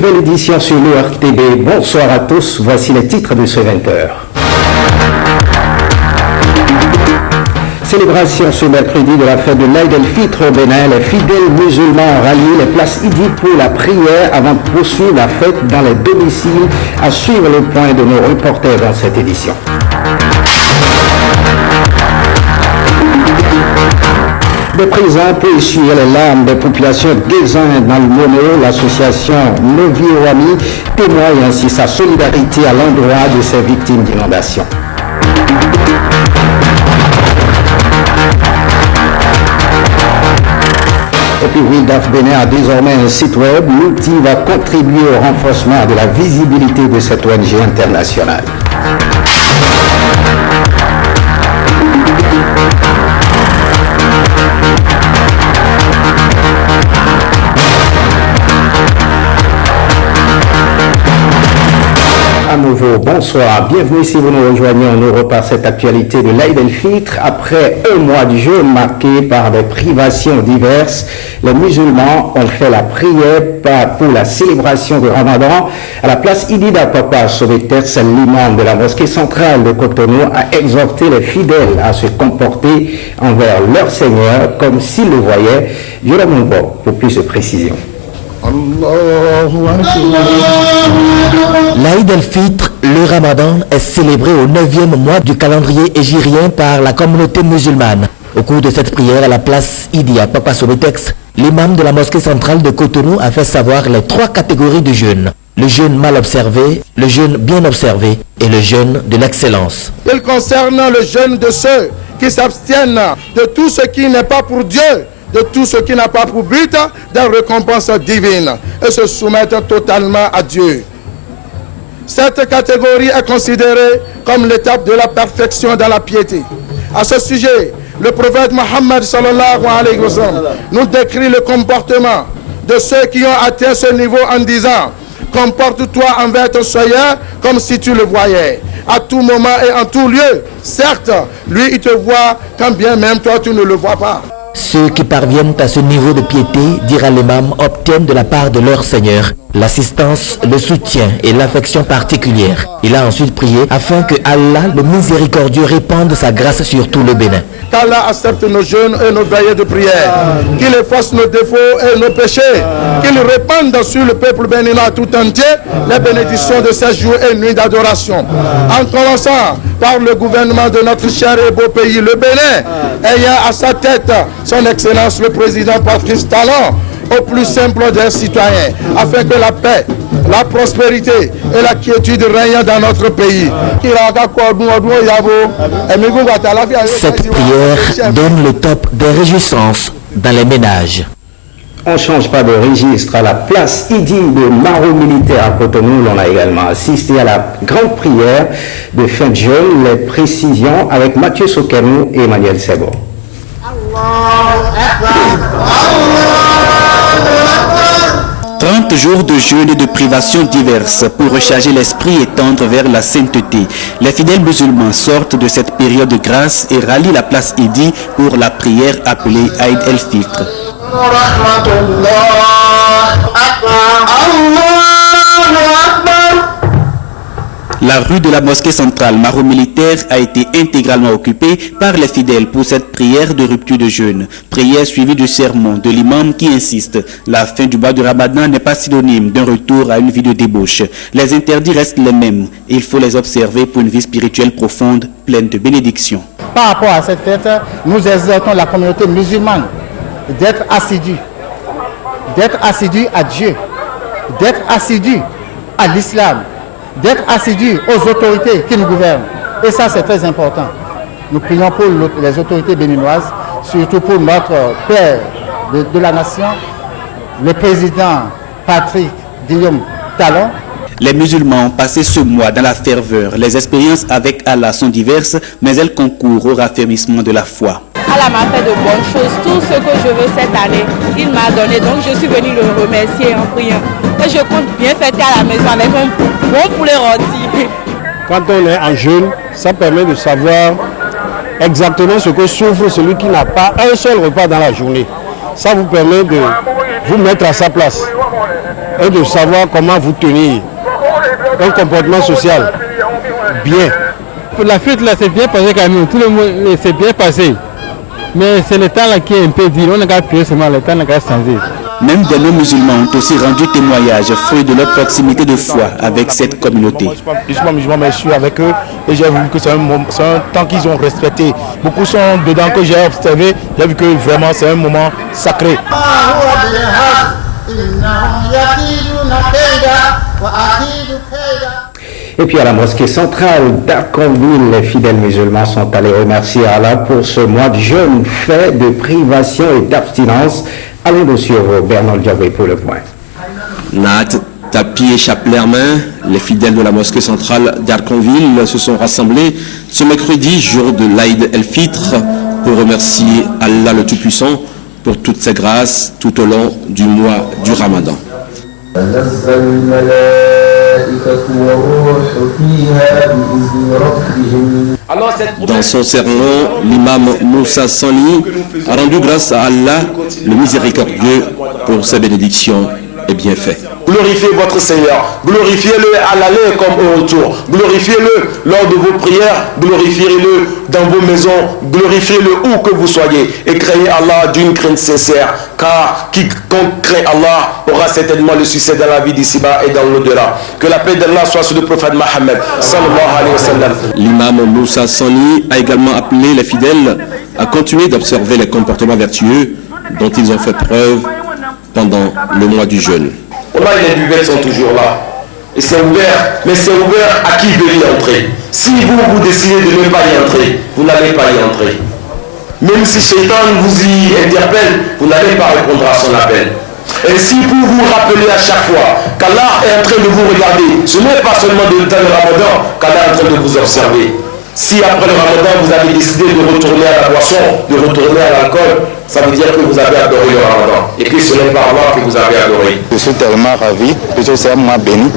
Nouvelle édition sur l'ERTB. Bonsoir à tous, voici les titres de ce 20h. Célébration ce mercredi de la fête de l'Aïd el-Fitr au Bénin. Les fidèles musulmans rallient les places Idi pour la prière avant de poursuivre la fête dans les domiciles. À suivre le point de nos reporters dans cette édition. Des prisons pour essuyer les larmes des populations guézins dans le Mono, l'association Novi-Ouami témoigne ainsi sa solidarité à l'endroit de ces victimes d'inondations. Et puis WILDAF Bénin a désormais un site web. L'outil va contribuer au renforcement de la visibilité de cette ONG internationale. À nouveau, bonsoir, bienvenue si vous nous rejoignez, on nous repart cette actualité de l'Aïd el-Fitr. Après un mois du jeûne marqué par des privations diverses, les musulmans ont fait la prière pour la célébration du Ramadan. À la place Idi d'Apapa Sobeter, c'est l'imam de la mosquée centrale de Cotonou, a exhorté les fidèles à se comporter envers leur Seigneur comme s'ils le voyaient. Yoram Mbo pour plus de précision. L'Aïd el-Fitr, le Ramadan, est célébré au 9e mois du calendrier hégirien par la communauté musulmane. Au cours de cette prière à la place Idi à Papa Sobetex, l'imam de la mosquée centrale de Cotonou a fait savoir les 3 catégories de jeûne. Le jeûne mal observé, le jeûne bien observé et le jeûne de l'excellence. Il concerne le jeûne de ceux qui s'abstiennent de tout ce qui n'est pas pour Dieu, de tout ce qui n'a pas pour but de récompense divine et se soumettre totalement à Dieu. Cette catégorie est considérée comme l'étape de la perfection dans la piété. À ce sujet, le prophète Mohammed sallallahu alayhi wa sallam nous décrit le comportement de ceux qui ont atteint ce niveau en disant: comporte-toi envers ton Seigneur comme si tu le voyais, à tout moment et en tout lieu. Certes, lui il te voit quand bien même toi tu ne le vois pas. Ceux qui parviennent à ce niveau de piété, dira l'imam, obtiennent de la part de leur Seigneur l'assistance, le soutien et l'affection particulière. Il a ensuite prié afin que Allah, le miséricordieux, répande sa grâce sur tout le Bénin. Qu'Allah accepte nos jeûnes et nos veillées de prière, qu'il efface nos défauts et nos péchés, qu'il répande sur le peuple béninois tout entier les bénédictions de ces jours et nuits d'adoration. En commençant par le gouvernement de notre cher et beau pays, le Bénin, ayant à sa tête son Excellence le Président Patrice Talon, au plus simple des citoyens, afin que la paix, la prospérité et la quiétude règnent dans notre pays. Cette prière donne le top des réjouissances dans les ménages. On ne change pas de registre. À la place Idi de Maro Militaire à Cotonou, l'on a également assisté à la grande prière de fin de jeûne. Les précisions avec Mathieu Sokanou et Emmanuel Sebo. 30 jours de jeûne et de privations diverses pour recharger l'esprit et tendre vers la sainteté. Les fidèles musulmans sortent de cette période de grâce et rallient la place Idi pour la prière appelée Aïd el-Fitr. La rue de la mosquée centrale Maro Militaire a été intégralement occupée par les fidèles pour cette prière de rupture de jeûne. Prière suivie du sermon de l'imam qui insiste: la fin du mois du Ramadan n'est pas synonyme d'un retour à une vie de débauche. Les interdits restent les mêmes. Il faut les observer pour une vie spirituelle profonde, pleine de bénédictions. Par rapport à cette fête, nous exhortons la communauté musulmane d'être assidue à Dieu, d'être assidue à l'islam, d'être assidus aux autorités qui nous gouvernent. Et ça, c'est très important. Nous prions pour les autorités béninoises, surtout pour notre père de la nation, le président Patrick Guillaume Talon. Les musulmans ont passé ce mois dans la ferveur. Les expériences avec Allah sont diverses, mais elles concourent au raffermissement de la foi. Allah m'a fait de bonnes choses. Tout ce que je veux cette année, il m'a donné. Donc je suis venu le remercier en priant. Et je compte bien fêter à la maison avec un bon poulet rôti. Quand on est en jeûne, ça permet de savoir exactement ce que souffre celui qui n'a pas un seul repas dans la journée. Ça vous permet de vous mettre à sa place. est de savoir comment vous tenir. Un comportement social bien. La fête là c'est bien passé quand même, tout le monde s'est bien passé. Mais c'est le temps là qui est un peu dur, on n'a qu'à prier seulement, le temps n'a qu'à changer. Même des non-musulmans ont aussi rendu témoignage, fruit de leur proximité de foi avec cette communauté. Je suis pas musulman, mais je suis avec eux et j'ai vu que c'est un temps qu'ils ont respecté. Beaucoup sont dedans que j'ai observé, j'ai vu que vraiment c'est un moment sacré. Et puis à la mosquée centrale d'Arconville, les fidèles musulmans sont allés remercier Allah pour ce mois de jeûne fait de privation et d'abstinence. Allez sur Bernard Diabé pour le point. Naat, tapis et chapelet en main, les fidèles de la mosquée centrale d'Arconville se sont rassemblés ce mercredi, jour de l'Aïd el-Fitr, pour remercier Allah le Tout-Puissant pour toutes ses grâces tout au long du mois du Ramadan. Dans son sermon, l'imam Moussa Sanli a rendu grâce à Allah, le miséricordieux, pour ses bénédictions et bienfaits. Glorifiez votre Seigneur, glorifiez-le à l'aller comme au retour, glorifiez-le lors de vos prières, glorifiez-le dans vos maisons, glorifiez-le où que vous soyez et craignez Allah d'une crainte sincère, car quiconque craint Allah aura certainement le succès dans la vie d'ici-bas et dans l'au-delà. Que la paix d'Allah soit sur le prophète Mohammed sallallahu alayhi wa sallam. L'imam Moussa Sanli a également appelé les fidèles à continuer d'observer les comportements vertueux dont ils ont fait preuve pendant le mois du jeûne. Les buvettes sont toujours là. Et c'est ouvert, mais c'est ouvert à qui veut y entrer. Si vous décidez de ne pas y entrer, vous n'allez pas y entrer. Même si Shaitan vous y interpelle, vous n'allez pas répondre à son appel. Et si vous vous rappelez à chaque fois qu'Allah est en train de vous regarder, ce n'est pas seulement dans le Ramadan qu'Allah est en train de vous observer. Si après le Ramadan, vous avez décidé de retourner à la boisson, de retourner à l'alcool, ça veut dire que vous avez adoré le Ramadan. Et que ce n'est pas Allah que vous avez adoré. Je suis tellement ravi, puisque c'est un mois béni.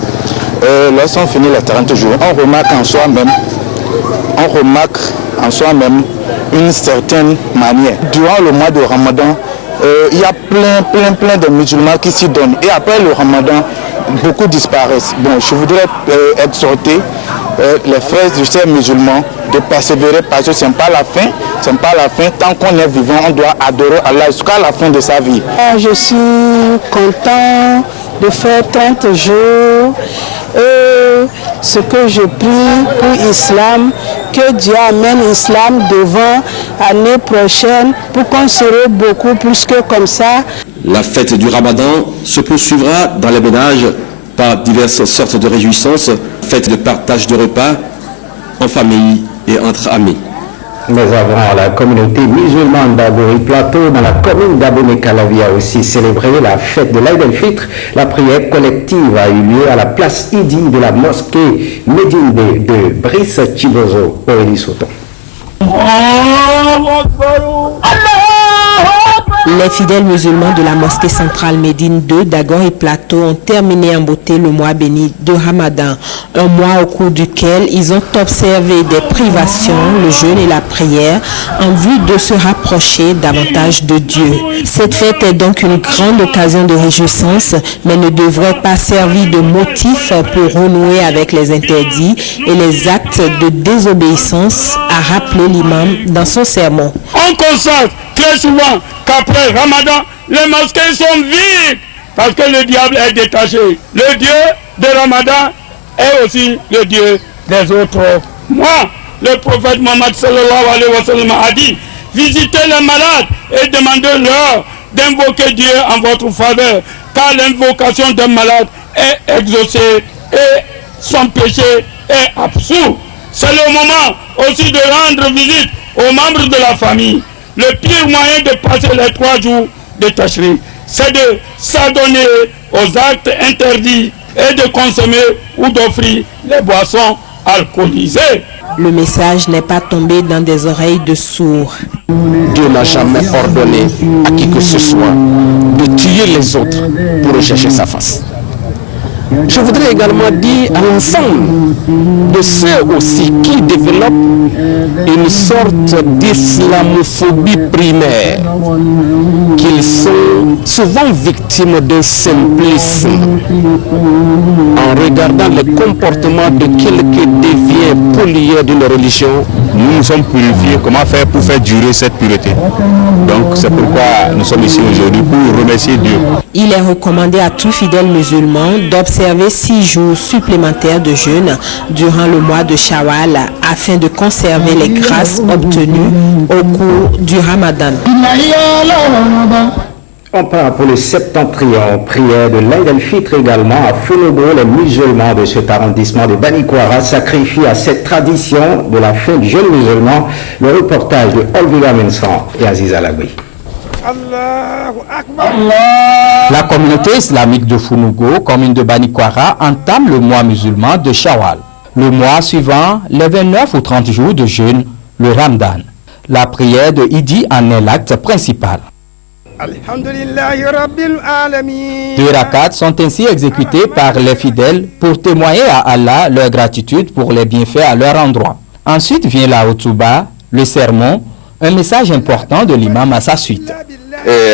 Lorsqu'on finit les 30 jours, on remarque en soi-même une certaine manière. Durant le mois de Ramadan, il y a plein de musulmans qui s'y donnent. Et après le Ramadan, beaucoup disparaissent. Bon, je voudrais exhorter les frères du chers musulmans de persévérer parce que ce n'est pas la fin. Tant qu'on est vivant, on doit adorer Allah jusqu'à la fin de sa vie. Je suis content de faire 30 jours. Ce que je prie pour l'islam, que Dieu amène l'islam devant l'année prochaine pour qu'on serait beaucoup plus que comme ça. La fête du Ramadan se poursuivra dans les ménages par diverses sortes de réjouissances, fêtes de partage de repas en famille et entre amis. Mais avant, la communauté musulmane d'Agori Plateau, dans la commune d'Abomey-Calavi, a aussi célébré la fête de l'Aïd el-Fitr. La prière collective a eu lieu à la place Idi de la mosquée Médine de Brice Chibozo, Aurélie Soton. Les fidèles musulmans de la mosquée centrale Médine 2 d'Agor et Plateau ont terminé en beauté le mois béni de Ramadan, un mois au cours duquel ils ont observé des privations, le jeûne et la prière, en vue de se rapprocher davantage de Dieu. Cette fête est donc une grande occasion de réjouissance, mais ne devrait pas servir de motif pour renouer avec les interdits et les actes de désobéissance, a rappelé l'imam dans son sermon. On constate très souvent qu'après Ramadan, les mosquées sont vides parce que le diable est détaché. Le Dieu de Ramadan est aussi le Dieu des autres mois. Le prophète Mohammed sallallahu alayhi wa sallam a dit: visitez les malades et demandez-leur d'invoquer Dieu en votre faveur, car l'invocation d'un malade est exaucée et son péché est absous. C'est le moment aussi de rendre visite aux membres de la famille. Le pire moyen de passer les 3 jours de tâcherie, c'est de s'adonner aux actes interdits et de consommer ou d'offrir les boissons alcoolisées. Le message n'est pas tombé dans des oreilles de sourds. Dieu n'a jamais ordonné à qui que ce soit de tuer les autres pour rechercher sa face. Je voudrais également dire à l'ensemble de ceux aussi qui développent une sorte d'islamophobie primaire, qu'ils sont souvent victimes d'un simplisme en regardant le comportement de quelqu'un dévié polier d'une religion. Nous nous sommes purifiés. Comment faire pour faire durer cette pureté? Donc c'est pourquoi nous sommes ici aujourd'hui, pour remercier Dieu. Il est recommandé à tout fidèle musulman d'observer 6 jours supplémentaires de jeûne durant le mois de Shawwal afin de conserver les grâces obtenues au cours du Ramadan. On part pour le septentrion, prière de l'Aïd el-Fitr également à Fonobo. Les musulmans de cet arrondissement de Banikwara sacrifient à cette tradition de la fin du jeûne musulman. Le reportage de Olvila Mensran et Aziz Alagoui. La communauté islamique de Fonogo, commune de Banikwara, entame le mois musulman de Shawwal. Le mois suivant, les 29 ou 30 jours de jeûne, le Ramadan. La prière de Idi en est l'acte principal. 2 rakats sont ainsi exécutés par les fidèles pour témoigner à Allah leur gratitude pour les bienfaits à leur endroit. Ensuite vient la Houtouba, le sermon, un message important de l'imam à sa suite.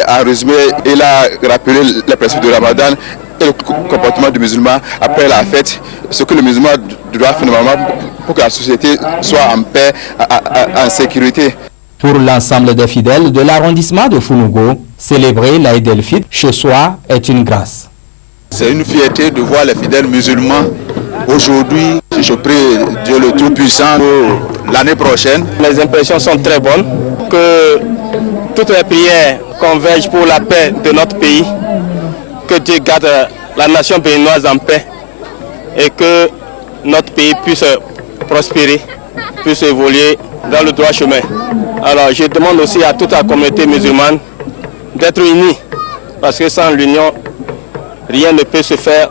En résumé, il a rappelé les principes du Ramadan et le comportement du musulman après la fête, ce que le musulman doit faire normalement pour que la société soit en paix, en sécurité. Pour l'ensemble des fidèles de l'arrondissement de Fonogo, célébrer l'Aïd el-Fitr chez soi est une grâce. C'est une fierté de voir les fidèles musulmans aujourd'hui. Je prie Dieu le Tout-Puissant pour l'année prochaine. Les impressions sont très bonnes, que toutes les prières convergent pour la paix de notre pays, que Dieu garde la nation béninoise en paix et que notre pays puisse prospérer, puisse évoluer dans le droit chemin. Alors je demande aussi à toute la communauté musulmane d'être unie, parce que sans l'union, rien ne peut se faire.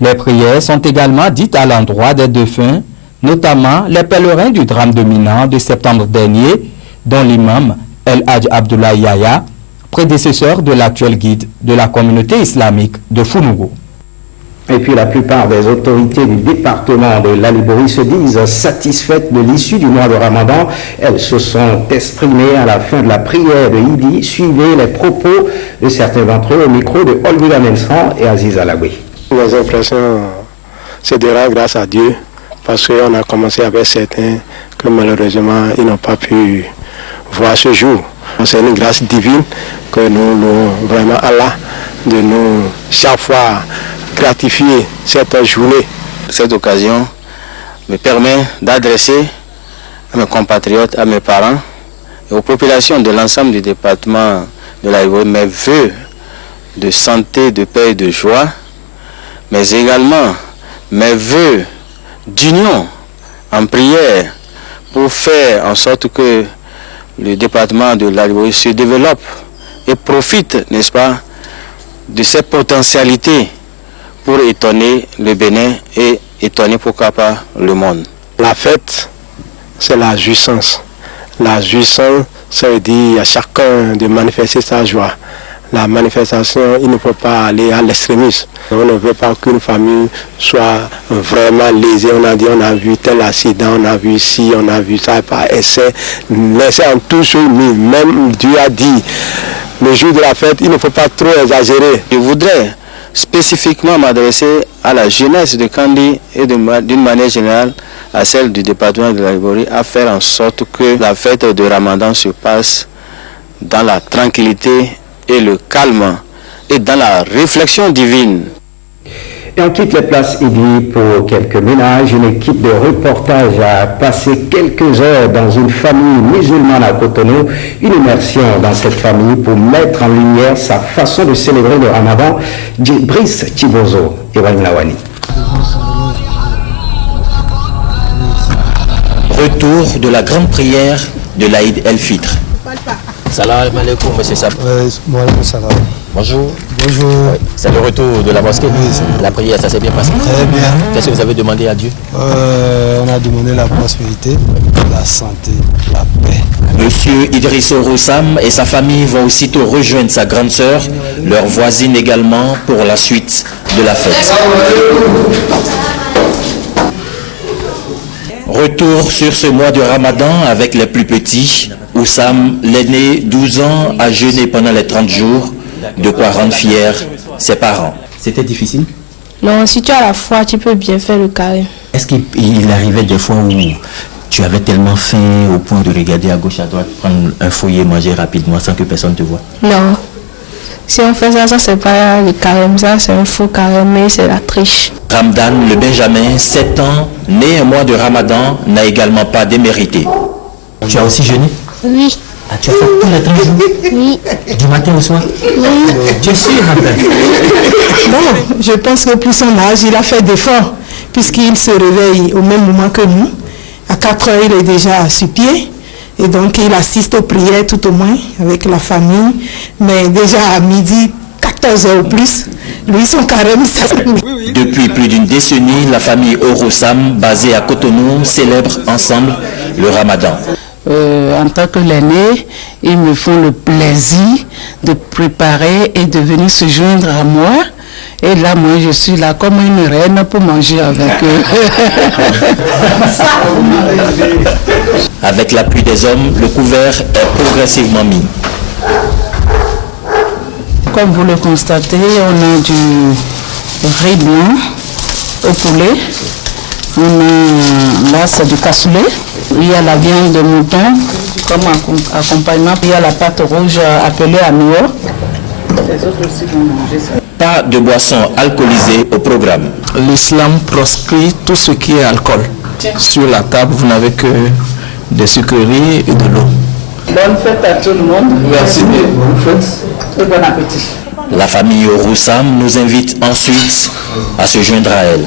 Les prières sont également dites à l'endroit des défunts, notamment les pèlerins du drame de Mina de septembre dernier, dont l'imam El Hadj Abdoulaye Yaya, prédécesseur de l'actuel guide de la communauté islamique de Fonogo. Et puis la plupart des autorités du département de l'Alibori se disent satisfaites de l'issue du mois de Ramadan. Elles se sont exprimées à la fin de la prière de Idi. Suivez les propos de certains d'entre eux au micro de Olvila Mensran et Aziz Alagoui. Les impressions se dérangent grâce à Dieu, parce qu'on a commencé avec certains que malheureusement ils n'ont pas pu voir ce jour. C'est une grâce divine que nous vraiment Allah de nous chaque fois gratifier cette journée. Cette occasion me permet d'adresser à mes compatriotes, à mes parents et aux populations de l'ensemble du département de l'Alibori mes vœux de santé, de paix et de joie, mais également mes vœux d'union en prière pour faire en sorte que le département de l'Alibori se développe et profite, n'est-ce pas, de ses potentialités pour étonner le Bénin et étonner pourquoi pas le monde. La fête, c'est la jouissance. La jouissance, ça veut dire à chacun de manifester sa joie. La manifestation, il ne faut pas aller à l'extrémisme. On ne veut pas qu'une famille soit vraiment lésée. On a vu tel accident, on a vu ci, on a vu ça, par essai. Laissez en tout chose, même Dieu a dit, le jour de la fête, il ne faut pas trop exagérer. Je voudrais spécifiquement m'adresser à la jeunesse de Kandi et d'une manière générale à celle du département de l'Alibori à faire en sorte que la fête de Ramadan se passe dans la tranquillité et le calme et dans la réflexion divine. Et on quitte les places Idi pour quelques ménages. Une équipe de reportage a passé quelques heures dans une famille musulmane à Cotonou. Une immersion dans cette famille pour mettre en lumière sa façon de célébrer le Ramadan. Brice Tibozo et Wani. Retour de la grande prière de l'Aïd el-Fitr. Salam alaikum, monsieur Sab. Bonjour. Bonjour. C'est le retour de la mosquée. La prière, ça s'est bien passé. Très bien. Qu'est-ce que vous avez demandé à Dieu? On a demandé la prospérité, la santé, la paix. Monsieur Idrisso Roussam et sa famille vont aussitôt rejoindre sa grande sœur, leur voisine également, pour la suite de la fête. Retour sur ce mois de Ramadan avec les plus petits. Oussam, l'aîné, 12 ans, a jeûné pendant les 30 jours, de quoi rendre fiers ses parents. C'était difficile? Non, si tu as la foi, tu peux bien faire le carême. Est-ce qu'il arrivait des fois où tu avais tellement faim au point de regarder à gauche, à droite, prendre un fouet, manger rapidement sans que personne te voie? Non. Si on fait ça, c'est pas le carême, ça c'est un faux carême, mais c'est la triche. Ramdan, le Benjamin, 7 ans, né un mois de Ramadan, n'a également pas démérité. Tu as aussi jeûné? Oui. Ah, tu as fait tous les 30 jours? Oui. Du matin au soir? Oui. Tu es sûr, Ramdan? Bon, je pense que pour son âge, il a fait d'efforts, puisqu'il se réveille au même moment que nous. À 4 heures, il est déjà sur pied. Et donc, il assiste aux prières tout au moins avec la famille. Mais déjà à midi, 14 heures ou plus, lui, son carême, ça... Depuis plus d'une décennie, la famille Orosam, basée à Cotonou, célèbre ensemble le Ramadan. En tant que l'aîné, ils me font le plaisir de préparer et de venir se joindre à moi. Et là, moi, je suis là comme une reine pour manger avec eux. Avec l'appui des hommes, le couvert est progressivement mis. Comme vous le constatez, on a du riz blanc au poulet. Là, c'est du cassoulet. Il y a la viande de mouton comme accompagnement. Il y a la pâte rouge appelée amio. Les autres aussi vont manger ça. Pas de boissons alcoolisées au programme. L'islam proscrit tout ce qui est alcool. Sur la table, vous n'avez que des sucreries et de l'eau. Bonne fête à tout le monde. Merci. Bonne fête et bon appétit. La famille Orosam nous invite ensuite à se joindre à elle.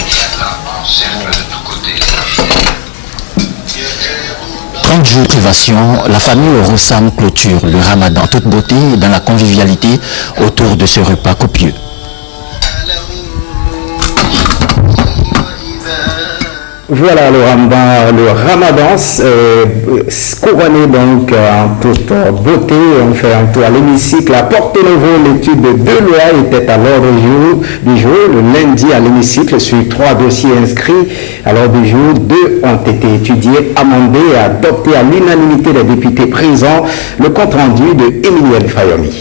30 jours de privation, la famille Orosam clôture le Ramadan en toute beauté et dans la convivialité autour de ce repas copieux. Voilà le Ramadan couronné donc en toute beauté. On fait un tour à l'hémicycle à Porto Novo. L'étude de 2 lois était à l'ordre du jour. Le lundi à l'hémicycle, sur 3 dossiers inscrits à l'ordre du jour, 2 ont été étudiés, amendés et adoptés à l'unanimité des députés présents. Le compte rendu de Emilienne Fayomi.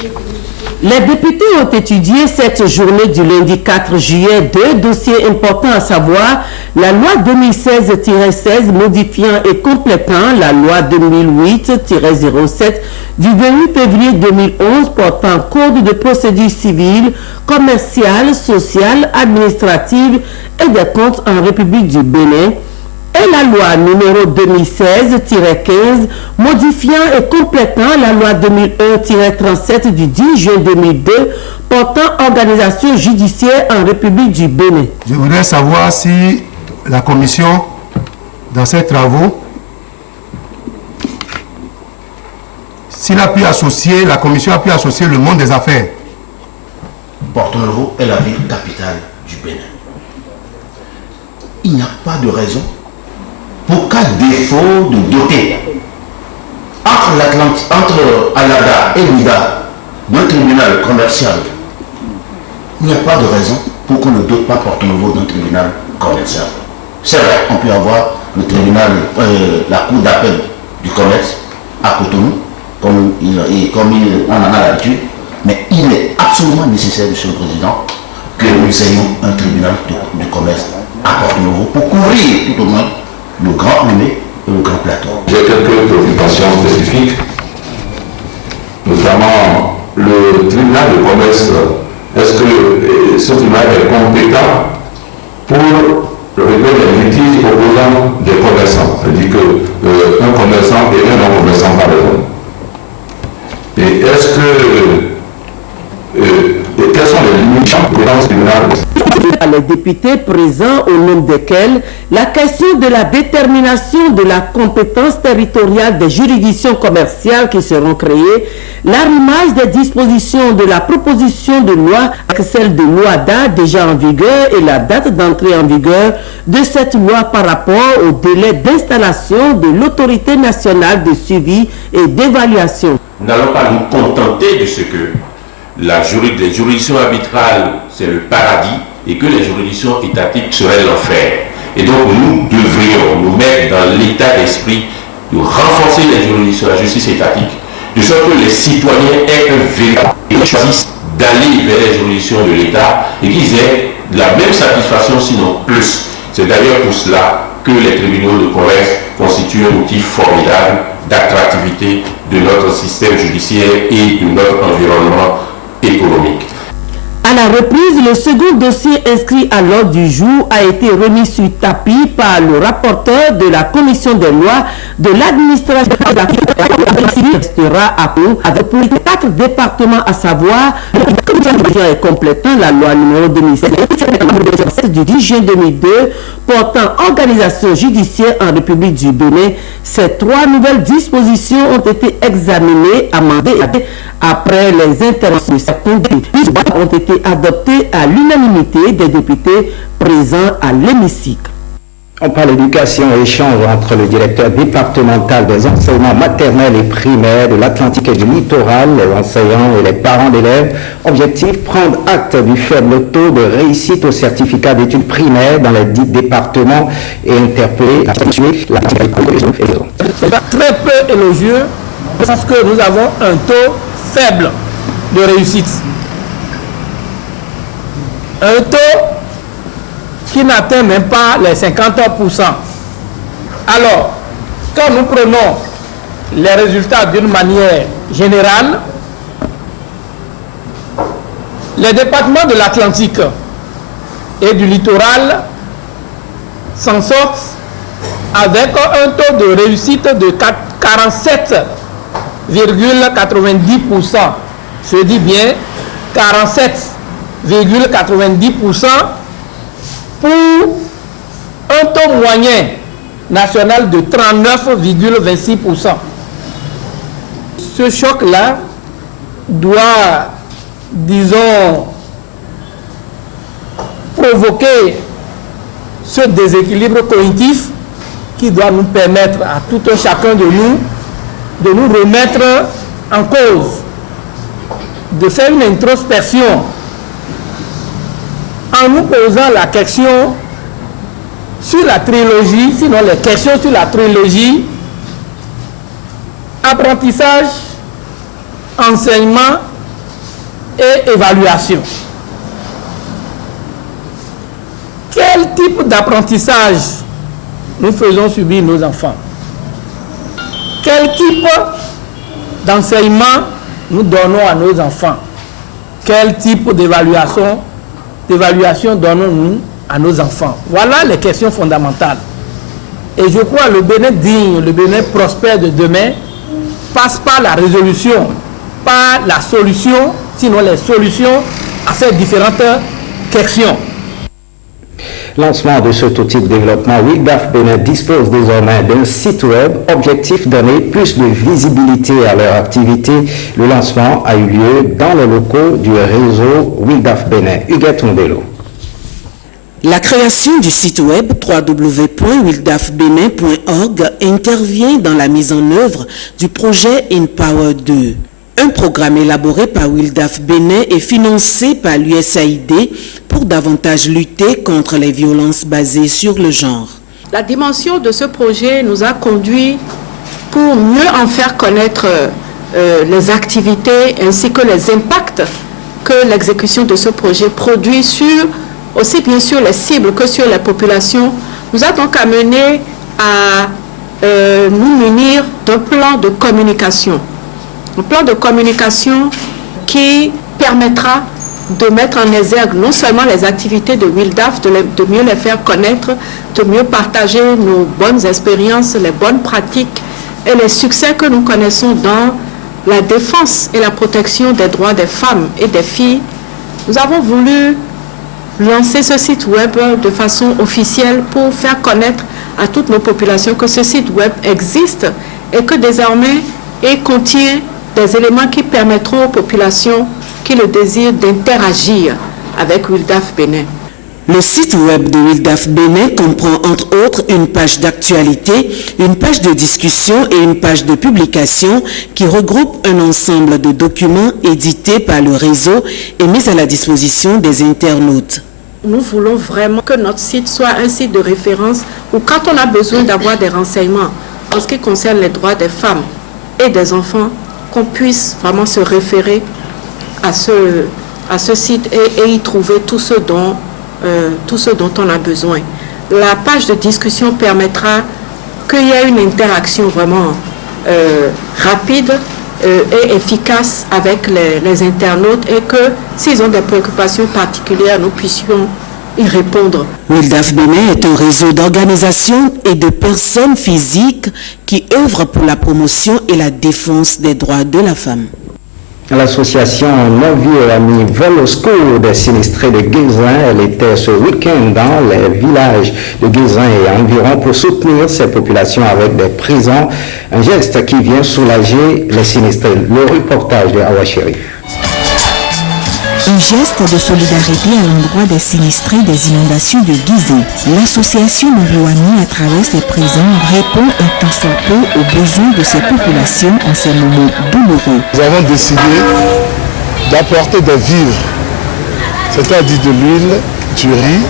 Les députés ont étudié cette journée du lundi 4 juillet 2 dossiers importants, à savoir la loi 2016-16 modifiant et complétant la loi 2008-07 du 28 février 2011 portant code de procédure civile, commerciale, sociale, administrative et des comptes en République du Bénin, et la loi numéro 2016-15 modifiant et complétant la loi 2001-37 du 10 juin 2002 portant organisation judiciaire en République du Bénin. Je voudrais savoir si la commission, dans ses travaux, la commission a pu associer le monde des affaires. Porto Novo est la ville capitale du Bénin. Il n'y a pas de raison pour qu'à défaut de doter entre Alada et Ouida d'un tribunal commercial, il n'y a pas de raison pour qu'on ne dote pas Porto Novo d'un tribunal commercial. C'est vrai, on peut avoir le tribunal, la cour d'appel du commerce à Cotonou, comme on en a l'habitude, mais il est absolument nécessaire, Monsieur le Président, que nous ayons un tribunal du commerce à Porto Novo pour couvrir tout au moins le Grand Loumet et le Grand Plateau. J'ai quelques préoccupations spécifiques, notamment le tribunal de commerce. Est-ce que ce tribunal est compétent pour régler les litiges opposant des commerçants? C'est-à-dire qu'un commerçant et un non-commerçant par exemple. Et est-ce que quelles sont les limites dans ce tribunal? Les députés présents, au nombre desquels la question de la détermination de la compétence territoriale des juridictions commerciales qui seront créées, l'arrimage des dispositions de la proposition de loi avec celle de l'OADA déjà en vigueur et la date d'entrée en vigueur de cette loi par rapport au délai d'installation de l'autorité nationale de suivi et d'évaluation. Nous n'allons pas nous contenter de ce que les juridictions arbitrales, c'est le paradis, et que les juridictions étatiques seraient l'enfer. Et donc nous devrions nous mettre dans l'état d'esprit de renforcer les juridictions, la justice étatique, de sorte que les citoyens aient un véritable choisissent d'aller vers les juridictions de l'État et qu'ils aient la même satisfaction, sinon plus. C'est d'ailleurs pour cela que les tribunaux de commerce constituent un outil formidable d'attractivité de notre système judiciaire et de notre environnement économique. À la reprise, le second dossier inscrit à l'ordre du jour a été remis sur tapis par le rapporteur de la commission des lois de l'administration qui restera à court avec pour les 4 départements, à savoir la commission est complétant la loi numéro 2007 du 10 juin 2002 portant organisation judiciaire en République du Bénin. Ces 3 nouvelles dispositions ont été examinées, amendées après les interventions de certains députés, ont été adoptées à l'unanimité des députés présents à l'hémicycle. On parle éducation et échange entre le directeur départemental des enseignements maternels et primaires de l'Atlantique et du littoral, les enseignants et les parents d'élèves. Objectif, prendre acte du faible taux de réussite au certificat d'études primaires dans les 10 départements et interpeller la C'est très peu élogieux parce que nous avons un taux faible de réussite. Un taux qui n'atteint même pas les 50%. Alors, quand nous prenons les résultats d'une manière générale, les départements de l'Atlantique et du littoral s'en sortent avec un taux de réussite de 47,90%. Je dis bien 47,90% pour un taux moyen national de 39,26%. Ce choc-là doit, disons, provoquer ce déséquilibre cognitif qui doit nous permettre à tout un chacun de nous remettre en cause, de faire une introspection en nous posant la question sur la trilogie, sinon les questions sur la trilogie, apprentissage, enseignement et évaluation. Quel type d'apprentissage nous faisons subir nos enfants? Quel type d'enseignement nous donnons à nos enfants? Quel type d'évaluation donnons-nous à nos enfants? Voilà les questions fondamentales. Et je crois que le Bénin digne, le Bénin prospère de demain passe par la résolution, par la solution, sinon les solutions à ces différentes questions. Lancement de ce outil de développement, WILDAF Bénin dispose désormais d'un site web. Objectif, donner plus de visibilité à leur activité. Le lancement a eu lieu dans les locaux du réseau WILDAF Bénin. Huguette Mondelo. La création du site web www.wildafbenin.org intervient dans la mise en œuvre du projet InPower 2. Un programme élaboré par WILDAF Bénin et financé par l'USAID pour davantage lutter contre les violences basées sur le genre. La dimension de ce projet nous a conduit pour mieux en faire connaître les activités ainsi que les impacts que l'exécution de ce projet produit sur aussi bien sur les cibles que sur les populations, nous a donc amené à nous munir d'un plan de communication. Un plan de communication qui permettra de mettre en exergue non seulement les activités de WILDAF, de mieux les faire connaître, de mieux partager nos bonnes expériences, les bonnes pratiques et les succès que nous connaissons dans la défense et la protection des droits des femmes et des filles. Nous avons voulu lancer ce site web de façon officielle pour faire connaître à toutes nos populations que ce site web existe et que désormais il contient des éléments qui permettront aux populations qui le désirent d'interagir avec WILDAF Bénin. Le site web de WILDAF Bénin comprend entre autres une page d'actualité, une page de discussion et une page de publication qui regroupe un ensemble de documents édités par le réseau et mis à la disposition des internautes. nous voulons vraiment que notre site soit un site de référence où quand on a besoin d'avoir des renseignements en ce qui concerne les droits des femmes et des enfants, qu'on puisse vraiment se référer à ce site et y trouver tout ce dont on a besoin. La page de discussion permettra qu'il y ait une interaction vraiment rapide et efficace avec les internautes et que s'ils ont des préoccupations particulières, nous puissions y répondre. WILDAF Bénin est un réseau d'organisations et de personnes physiques qui œuvrent pour la promotion et la défense des droits de la femme. L'association Non-Vie et Amis vole au secours des sinistrés de Guézin. Elle était ce week-end dans les villages de Guézin et environ pour soutenir ces populations avec des prisons. Un geste qui vient soulager les sinistrés. Le reportage de Awa Sherif. Un geste de solidarité à l'endroit des sinistrés des inondations de Guizé. L'association Noviwani, à travers ses prisons, répond un tant soit peu aux besoins de ces populations en ces moments douloureux. Nous avons décidé d'apporter des vivres, c'est-à-dire de l'huile, du riz,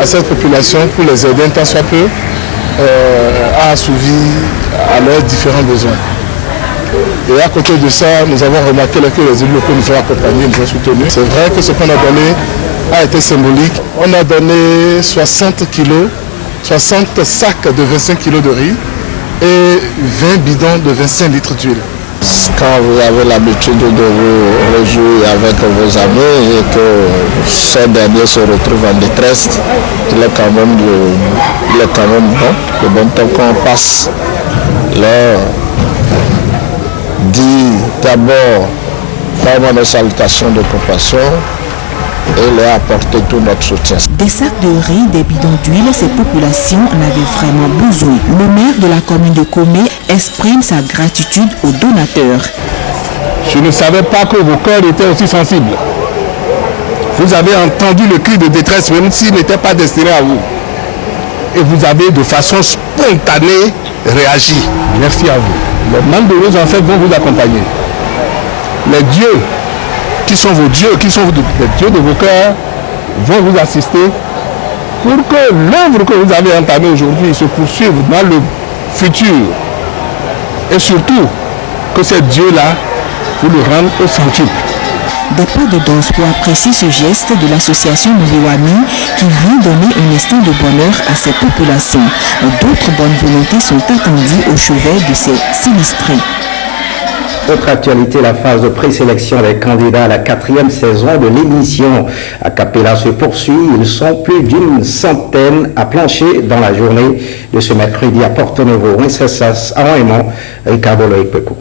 à cette population pour les aider un tant soit peu à assouvir à leurs différents besoins. Et à côté de ça, nous avons remarqué que les élus locaux nous ont accompagnés, nous ont soutenus. C'est vrai que ce qu'on a donné a été symbolique. On a donné 60 kilos, 60 sacs de 25 kilos de riz et 20 bidons de 25 litres d'huile. Quand vous avez l'habitude de vous réjouir avec vos amis et que ces derniers se retrouvent en détresse, il est quand même bon, le bon temps qu'on passe leur dit d'abord vraiment des salutations de compassion et leur apporter tout notre soutien. Des sacs de riz, des bidons d'huile, ces populations en avaient vraiment besoin. Le maire de la commune de Comé exprime sa gratitude aux donateurs. Je ne savais pas que vos cœurs étaient aussi sensibles. Vous avez entendu le cri de détresse, même s'il n'était pas destiné à vous. Et vous avez de façon spontanée réagi. Merci à vous. Les membres de vos ancêtres vont vous accompagner. Les dieux, qui sont vos dieux, qui sont les dieux de vos cœurs, vont vous assister pour que l'œuvre que vous avez entamée aujourd'hui se poursuive dans le futur. Et surtout, que ces dieux-là vous le rendent au centuple. Des pas de danse pour apprécier ce geste de l'association Noviwani qui vient donner un instant de bonheur à ces populations. D'autres bonnes volontés sont attendues au chevet de ces sinistrés. Autre actualité, la phase de présélection des candidats à la 4e saison de l'émission A Cappella se poursuit. Ils sont plus d'une centaine à plancher dans la journée de ce mercredi à Porto Novo, Wincesas, à Raymond, Ricardo Loïc-Peco.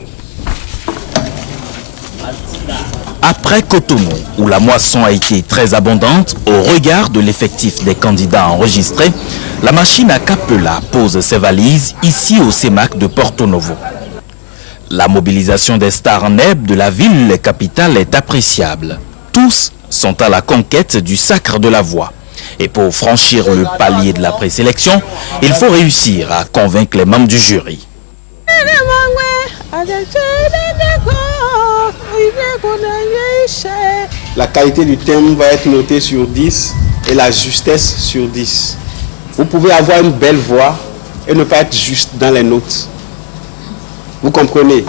Après Cotonou, où la moisson a été très abondante, au regard de l'effectif des candidats enregistrés, la machine A Cappella pose ses valises ici au CEMAC de Porto Novo. La mobilisation des stars neb de la ville capitale est appréciable. Tous sont à la conquête du sacre de la voix. Et pour franchir le palier de la présélection, il faut réussir à convaincre les membres du jury. La qualité du thème va être notée sur 10 et la justesse sur 10. Vous pouvez avoir une belle voix et ne pas être juste dans les notes. Vous comprenez?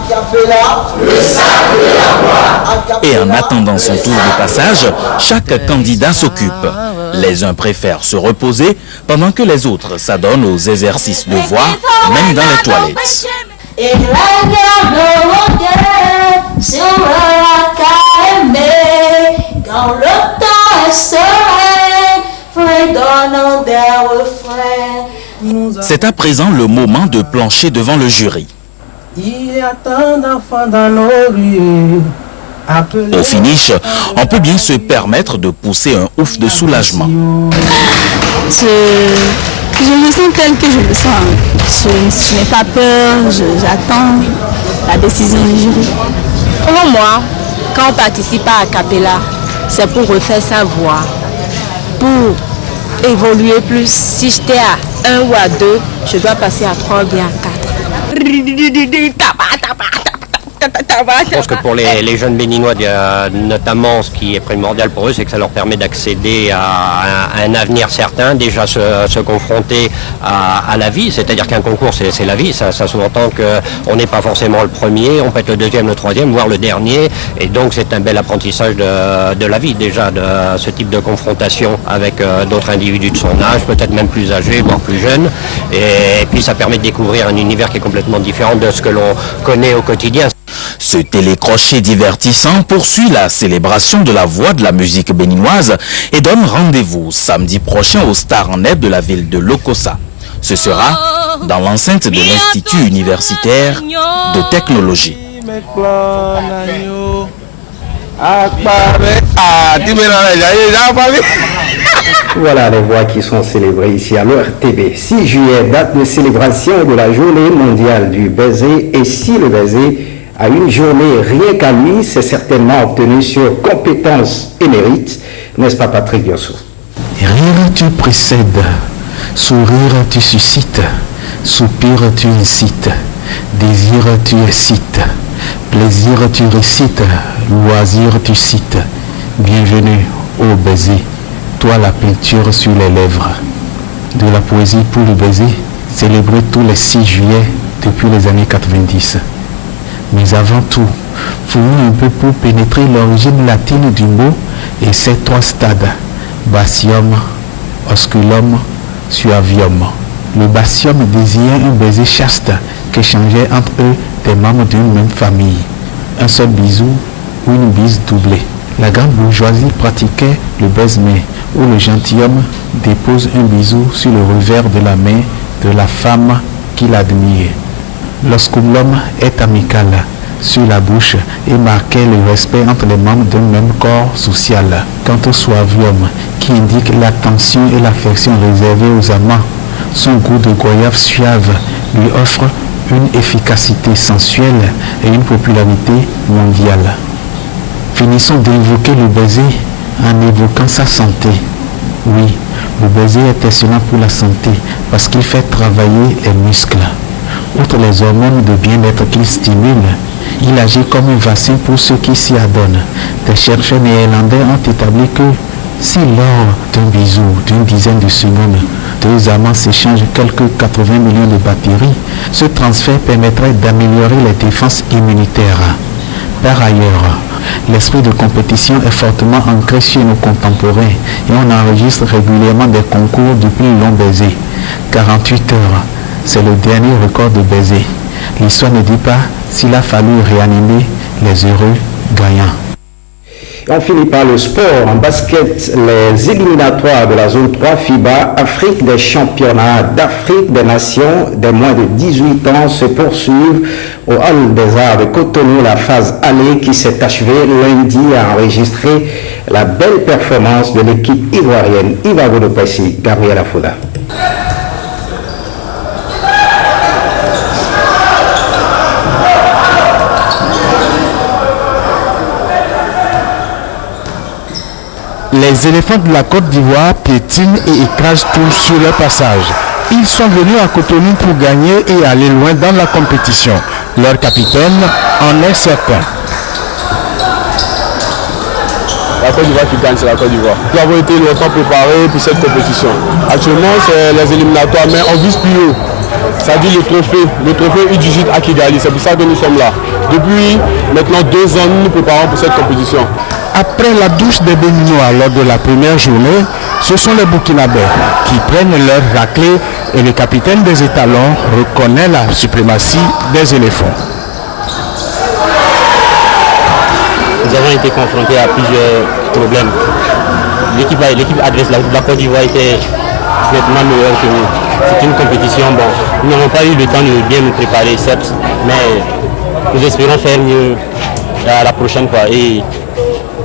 Et en attendant son tour de passage, chaque candidat s'occupe. Les uns préfèrent se reposer pendant que les autres s'adonnent aux exercices de voix, même dans les toilettes. Quand le temps est serein, fredonnant des refrains. C'est à présent le moment de plancher devant le jury. Au finish, on peut bien se permettre de pousser un ouf de soulagement. Je me sens tel que je me sens. Je n'ai pas peur, j'attends la décision du jury. Pour moi, quand on participe à A Cappella, c'est pour refaire sa voix, pour évoluer plus. Si j'étais à 1 ou à 2, je dois passer à 3 ou bien à 4. Je pense que pour les jeunes béninois, notamment, ce qui est primordial pour eux, c'est que ça leur permet d'accéder à un avenir certain, déjà se confronter à la vie, c'est-à-dire qu'un concours, c'est la vie, ça sous-entend qu'on n'est pas forcément le premier, on peut être le deuxième, le troisième, voire le dernier, et donc c'est un bel apprentissage de la vie, déjà, de ce type de confrontation avec d'autres individus de son âge, peut-être même plus âgés, voire plus jeunes, et puis ça permet de découvrir un univers qui est complètement différent de ce que l'on connaît au quotidien. Ce télécrochet divertissant poursuit la célébration de la voix de la musique béninoise et donne rendez-vous samedi prochain au Star Net de la ville de Lokossa. Ce sera dans l'enceinte de l'Institut universitaire de technologie. Voilà les voix qui sont célébrées ici à l'ORTB. 6 juillet, date de célébration de la journée mondiale du baiser. Et si le baiser a une journée rien qu'à lui, c'est certainement obtenu sur compétences et mérite. N'est-ce pas Patrick Yossou? Rire tu précèdes, sourire tu suscites, soupir tu incites, désir tu excites, plaisir tu récites, loisir tu cites. Bienvenue au baiser, toi la peinture sur les lèvres. De la poésie pour le baiser, célébrée tous les 6 juillet depuis les années 90. Mais avant tout, fouillons un peu pour pénétrer l'origine latine du mot et ses 3 stades, basium, osculum, suavium. Le basium désignait un baiser chaste qu'échangeaient entre eux des membres d'une même famille, un seul bisou ou une bise doublée. La grande bourgeoisie pratiquait le baise-main, où le gentilhomme dépose un bisou sur le revers de la main de la femme qu'il admire. L'osculum est amical sur la bouche et marquait le respect entre les membres d'un même corps social. Quant au suavium, qui indique l'attention et l'affection réservées aux amants, son goût de goyave suave lui offre une efficacité sensuelle et une popularité mondiale. Finissons d'évoquer le baiser en évoquant sa santé. Oui, le baiser est excellent pour la santé parce qu'il fait travailler les muscles. Outre les hormones de bien-être qu'il stimule, il agit comme un vaccin pour ceux qui s'y adonnent. Des chercheurs néerlandais ont établi que si lors d'un bisou d'une dizaine de secondes, 2 amants s'échangent quelques 80 millions de bactéries, ce transfert permettrait d'améliorer les défenses immunitaires. Par ailleurs, l'esprit de compétition est fortement ancré chez nos contemporains et on enregistre régulièrement des concours du plus long baiser. 48 heures. C'est le dernier record de baiser. L'histoire ne dit pas s'il a fallu réanimer les heureux gagnants. On finit par le sport. En basket, les éliminatoires de la zone 3 FIBA Afrique des championnats d'Afrique des nations des moins de 18 ans se poursuivent au Hall des Arts de Cotonou. La phase aller qui s'est achevée lundi a enregistré la belle performance de l'équipe ivoirienne. Iva Godopessi, Gabriela Foda. Les éléphants de la Côte d'Ivoire piétinent et écrasent tout sur leur passage. Ils sont venus à Cotonou pour gagner et aller loin dans la compétition. Leur capitaine en est certain. La Côte d'Ivoire qui gagne, c'est la Côte d'Ivoire. Nous avons été longtemps préparés pour cette compétition. Actuellement, c'est les éliminatoires, mais on vise plus haut. C'est-à-dire le trophée U18 à Kigali. C'est pour ça que nous sommes là. Depuis maintenant 2 ans, nous nous préparons pour cette compétition. Après la douche des Béninois lors de la première journée, ce sont les Burkinabés qui prennent leur raclée et le capitaine des étalons reconnaît la suprématie des éléphants. Nous avons été confrontés à plusieurs problèmes. L'équipe adverse, la Côte d'Ivoire, était nettement meilleure que nous. C'est une compétition, nous n'avons pas eu le temps de bien nous préparer, certes, mais nous espérons faire mieux la prochaine fois.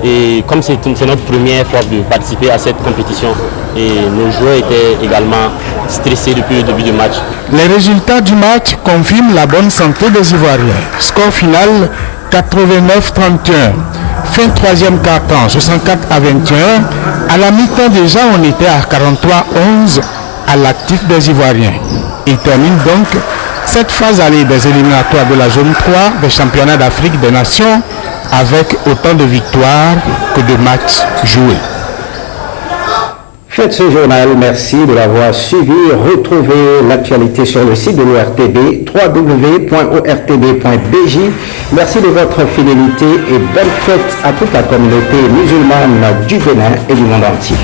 Et comme c'est notre première fois de participer à cette compétition, et nos joueurs étaient également stressés depuis le début du match. Les résultats du match confirment la bonne santé des Ivoiriens. Score final 89-31. Fin 3e quart-temps 64-21. À la mi-temps déjà, on était à 43-11 à l'actif des Ivoiriens. Ils terminent donc cette phase allée des éliminatoires de la zone 3 des championnats d'Afrique des Nations avec autant de victoires que de matchs joués. Faites ce journal, merci de l'avoir suivi. Retrouvez l'actualité sur le site de l'ORTB, www.ortb.bj. Merci de votre fidélité et belle fête à toute la communauté musulmane du Bénin et du monde entier.